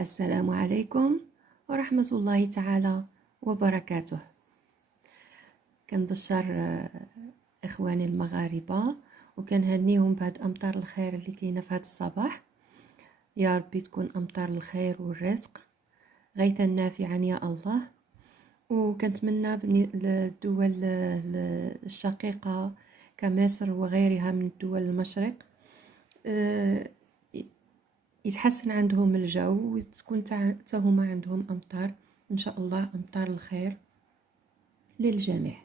السلام عليكم ورحمة الله تعالى وبركاته. كنبشر إخواني المغاربة وكنهنيهم بهاد أمطار الخير اللي كاينة في هاد الصباح. يا ربي تكون أمطار الخير والرزق غيثا نافعا يا الله. وكنتمنى للدول الشقيقة كمصر وغيرها من دول المشرق يتحسن عندهم الجو وتكون حتى هما عندهم أمطار إن شاء الله، أمطار الخير للجميع.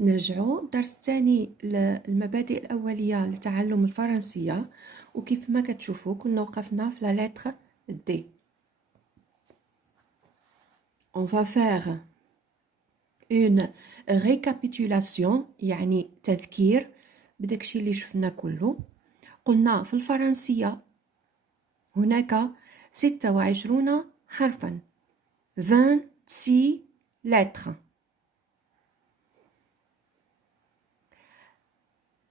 نرجعوا الدرس الثاني للمبادئ الأولية لتعلم الفرنسية، وكيف ما كتشوفوا كنا وقفنا في لا lettre D. On va faire une récapitulation يعني تذكير بداكشي اللي شفنا كله. قلنا في الفرنسية هناك 26 حرفا 26 lettres.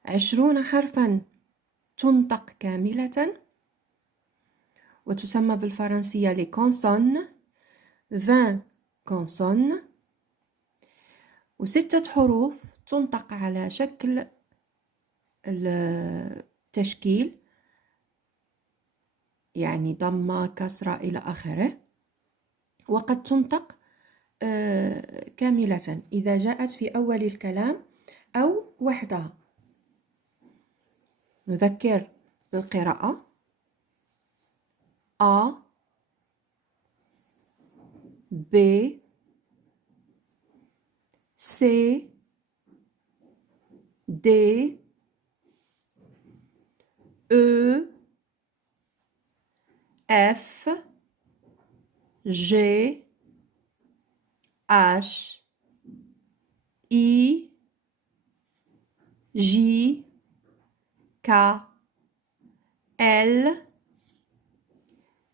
20 حرفا تنطق كاملة وتسمى بالفرنسية les consonnes. 20 consonnes و6 حروف تنطق على شكل التشكيل، يعني ضمة كسرة إلى آخره، وقد تنطق كاملة إذا جاءت في أول الكلام أو وحدها. نذكر بالقراءة: A B C D E F G H I J K L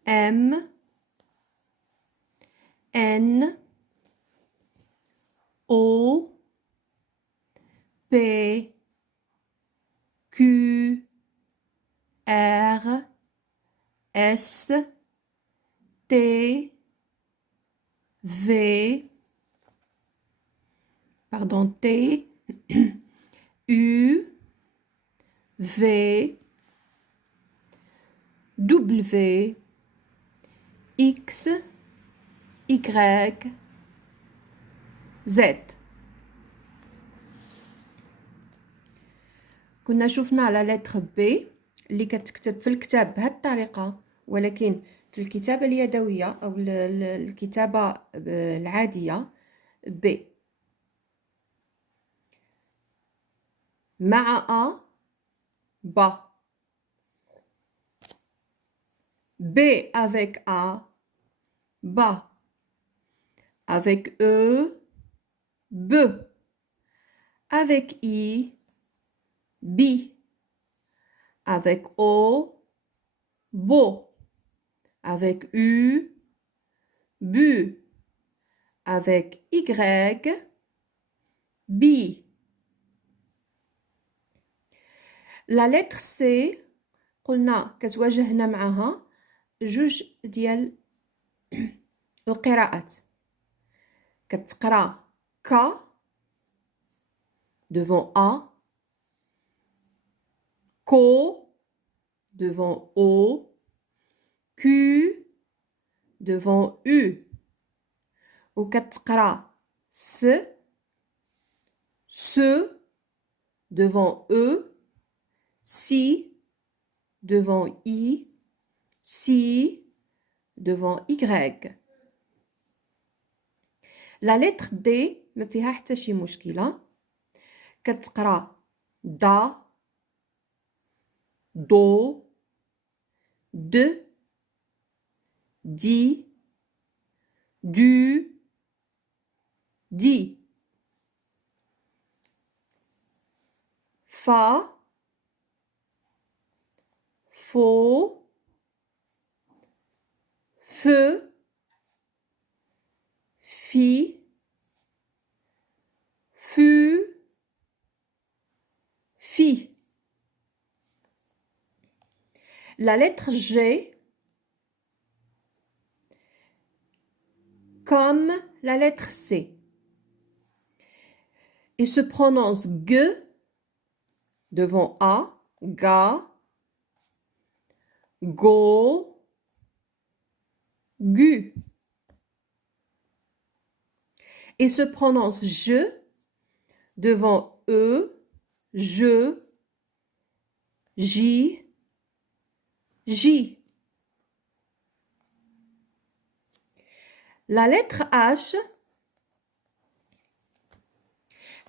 M N O P Q R S T V T U V W X Y Z. كنا شفنا على lettre B اللي كتكتب في الكتاب بهذه الطريقة، ولكن في الكتابة اليدوية أو الكتابة العادية B مع A با، B avec A با، avec E B, avec I bi, avec O bo, avec U bu, avec Y bi. La lettre C قلنا كتواجهنا معها جوج ديال القراءات. كتقرا ك devant A, ko devant O, Q devant U. وكتقرا S, se devant E, si devant I, si devant Y. La lettre D ما فيها حتى شي مشكلة. كتقرا دا دو د دي دو دي. فا فو ف في فو في. La lettre G comme la lettre C. Il se prononce G devant A, ga, go, gu. Il se prononce je devant E, je, j, j. La lettre H,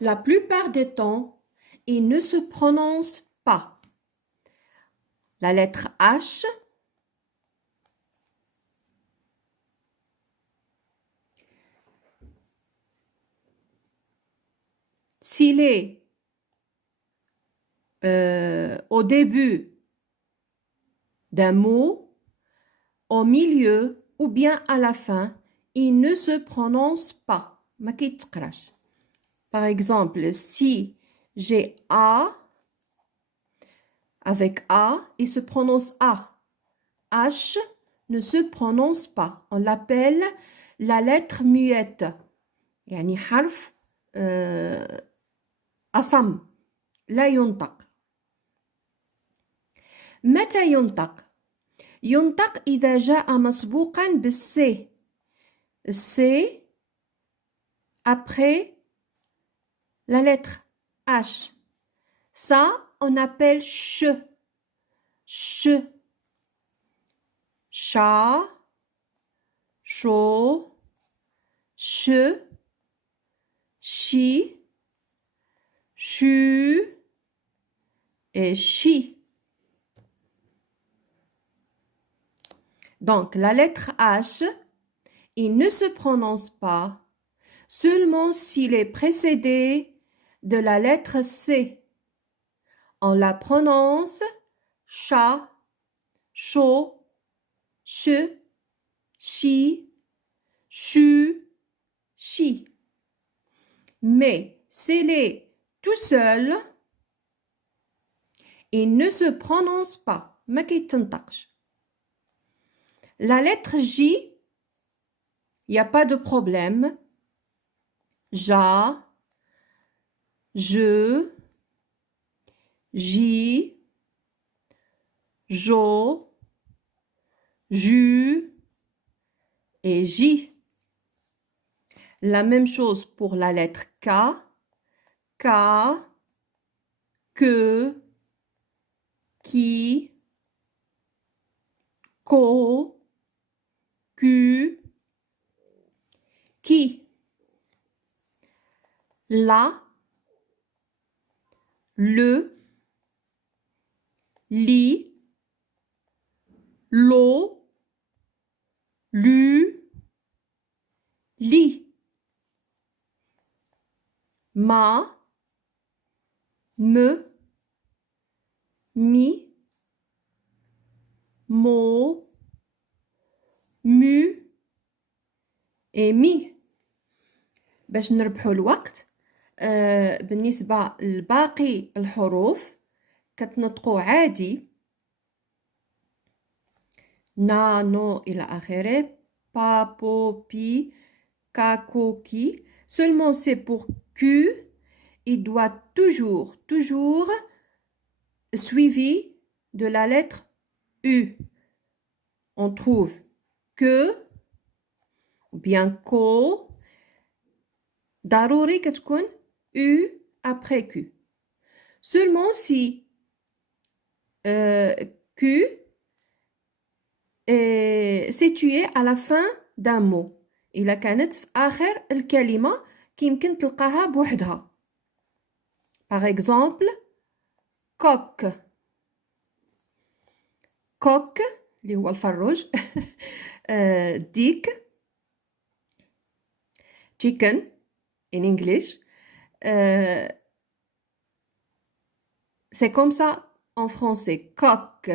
la plupart des temps, il ne se prononce pas. La lettre H, s'il est au début d'un mot, au milieu ou bien à la fin, il ne se prononce pas. ما كيتقراش. Par exemple, si j'ai A, avec A, il se prononce A. H ne se prononce pas. On l'appelle la lettre muette. يعني حرف أصم لا ينطق. متى ينطق؟ ينطق إذا جاء مسبوقا بالسي. السي après la lettre H. Ça, on appelle ch. Ch. Cha, chaud, che, chi, chu et chi. Donc, la lettre H, il ne se prononce pas seulement s'il est précédé de la lettre C. On la prononce cha, chaud, che, chi, chu, chi. Mais s'il est tout seul, il ne se prononce pas. ما كيتنطقش. La lettre J, il n'y a pas de problème. Ja, je, J, jo, ju et J. La même chose pour la lettre K, K, que, qui, ko, ku, qui. La, le, li, lo, lu, li. Ma, me, mi, mo, mu et mi. باش نربحوا الوقت بالنسبة لباقي الحروف كتنطقوا عادي نا نو إلى آخره با بو بي كا كو كي seulement c'est pour Q il doit toujours suivi de la lettre U. On trouve que ou bien ko ضروري كتكون U après Q. Seulement si Q est situé à la fin d'un mot. إلا كانت في آخر الكلمة كيمكن تلقاها بوحدها. Par exemple, coq. Coq اللي هو الفروج. Dick. Chicken in English. C'est comme ça en français. Coq.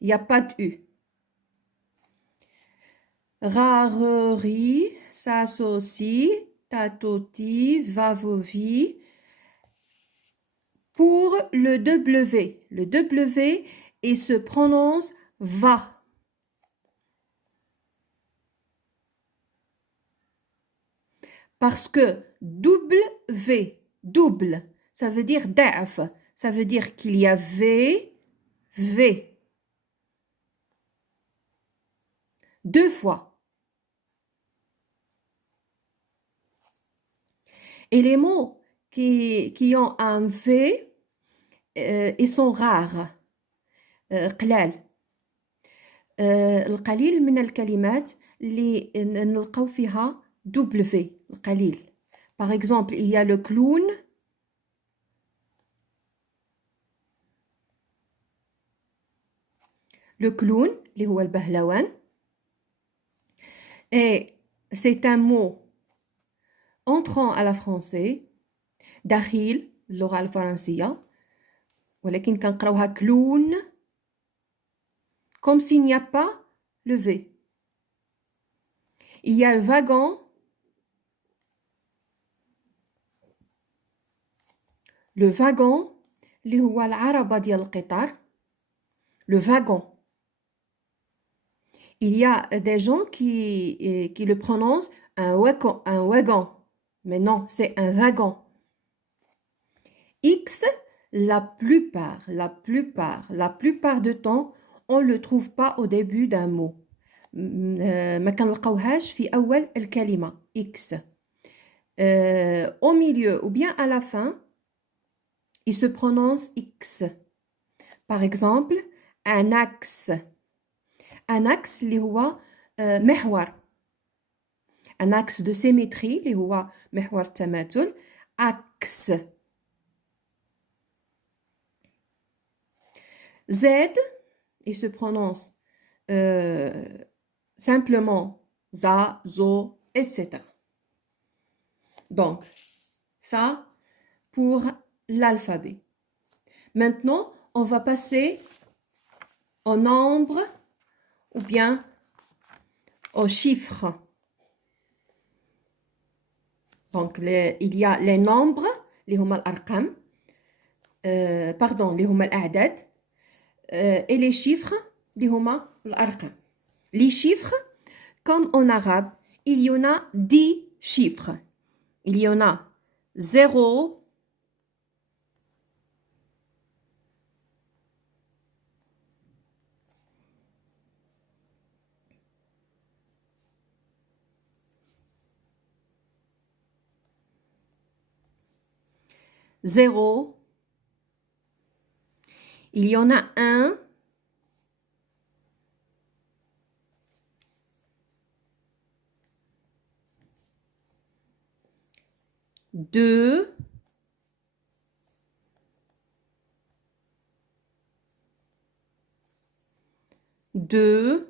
Il n'y a pas de U. Rarerie s'associe, tatoti, vavovi. Pour le W. Le W, il se prononce va. Parce que W, double, ça veut dire ضعف. Ça veut dire qu'il y a V. Deux fois. Et les mots qui ont un V, ils sont rares. قلال. القليل من الكلمات اللي نلقاو فيها W, القليل. Par exemple, il y a le clown. Le clown, اللي هو البهلوان. Et c'est un mot entrant à la français. دخيل اللغة الفرنسية. ولكن كنقراوها clown. Comme s'il n'y a pas le V. Il y a le wagon. Le wagon, اللي هو العربة ديال القطار. Le wagon. Il y a des gens qui le prononcent un wagon. Mais non, c'est un wagon. X, la plupart du temps, on ne le trouve pas au début d'un mot. ما كنلقاوهاش في أول الكلمة X. Au milieu ou bien à la fin, il se prononce X. Par exemple, un axe. Un axe اللي هو محور. Un axe de symétrie اللي هو محور التماثل. Axe. Z, il se prononce simplement za, zo, etc. Donc, ça pour l'alphabet. Maintenant, on va passer au nombre ou bien aux chiffres. Donc, il y a les nombres, اللي هما الأرقام, اللي هما الأعداد, et les chiffres, اللي هما الأرقام. Les chiffres, comme en arabe, il y en a 10 chiffres. Il y en a 0, 0, il y en a 1, 2, 2,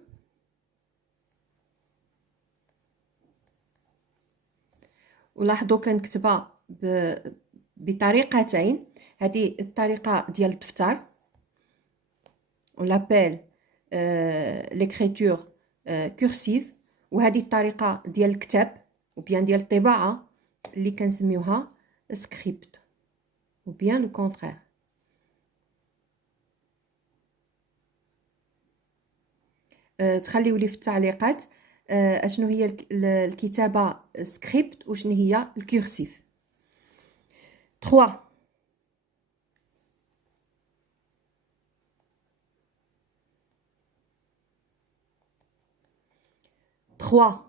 ولاحظوا كنكتبها بطريقتين. هذه الطريقة ديال الدفتر on l'appelle l'écriture cursive, وهذه الطريقة ديال الكتاب ou bien ديال الطباعة اللي كنسميوها script ou bien le contraire. تخليوا لي في التعليقات اشنو هي الكتابة سكريبت وشنو هي الكورسيف. 3 3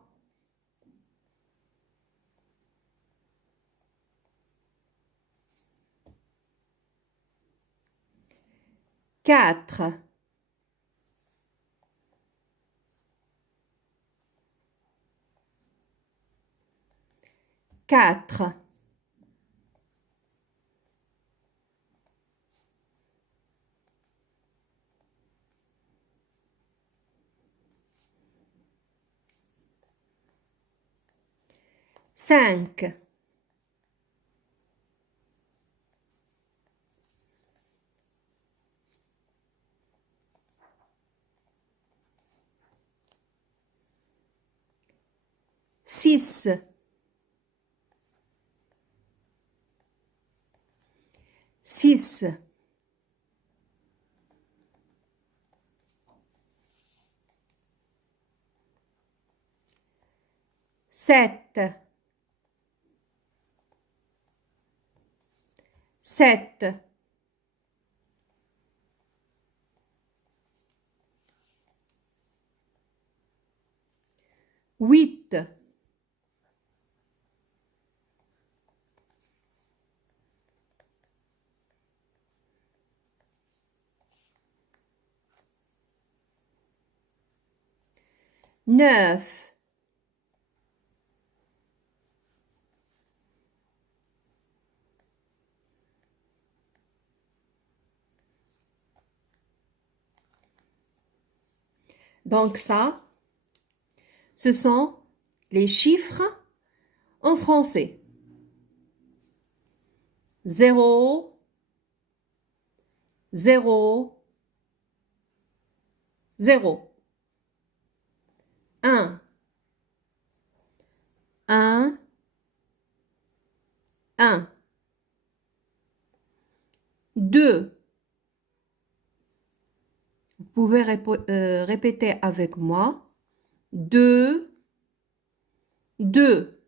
4 4 5 6 6 7 7 8 9 Donc ça, ce sont les chiffres en français. 0, 0, 0. 1, 1, 1. 2. Vous pouvez répéter avec moi. 2, 2.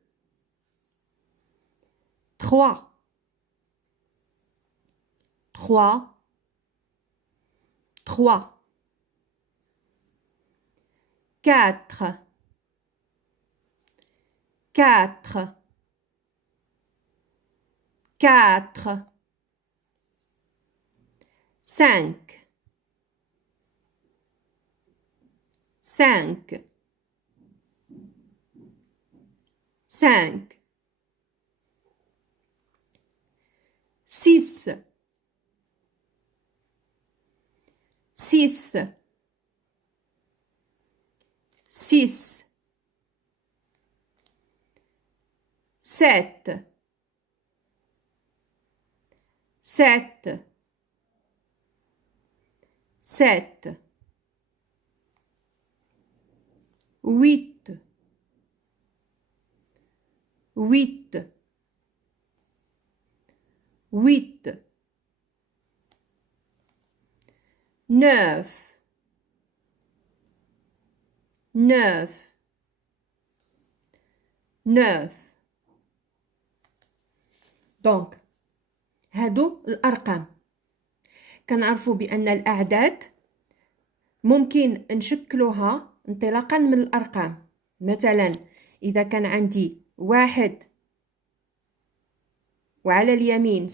3, 3, 3. 4, 4, 4. 5, 5, 5. 6, 6, 6. 7, 7, 7. 8, 8, 8. 9, 9, 9. دونك هادو الأرقام. كنعرفوا بأن الأعداد ممكن نشكلوها انطلاقا من الأرقام. مثلا إذا كان عندي 1 وعلى اليمين 0،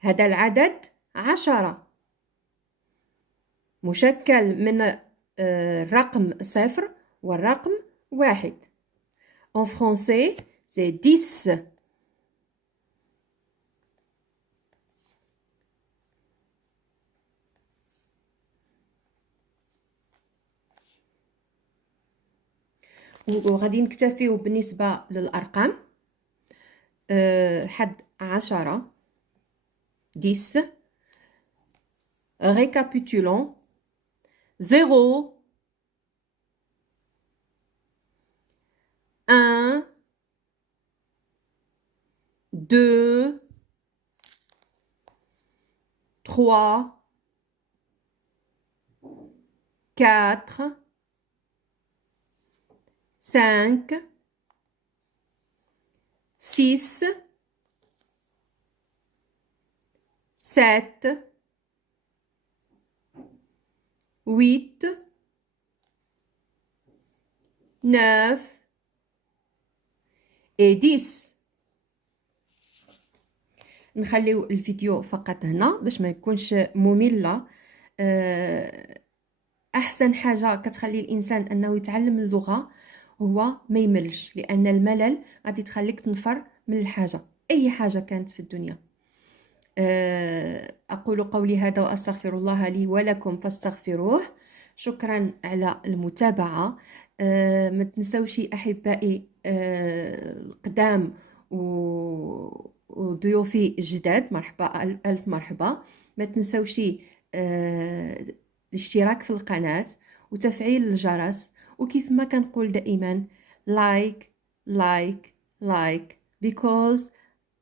هذا العدد 10 مشكل من الرقم 0 والرقم 1. En français, c'est 10. وغادي نكتفيو بالنسبة للأرقام. حد 10 10. Récapitulons. 0 1 2 3 4 5 6 7 8 9 et 10. نخليو الفيديو فقط هنا باش ما يكونش مملة. احسن حاجة كتخلي الانسان انه يتعلم اللغة هو ما يملش، لان الملل غادي تخليك تنفر من الحاجة، اي حاجة كانت في الدنيا. اقول قولي هذا واستغفر الله لي ولكم فاستغفروه. شكرا على المتابعة. ما تنسوش احبائي القدام وضيوفي الجداد، مرحبا الف مرحبا. ما تنسوش الاشتراك في القناة وتفعيل الجرس، وكيف ما كنقول دائما لايك لايك لايك because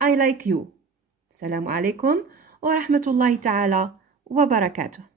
I like you. السلام عليكم ورحمة الله تعالى وبركاته.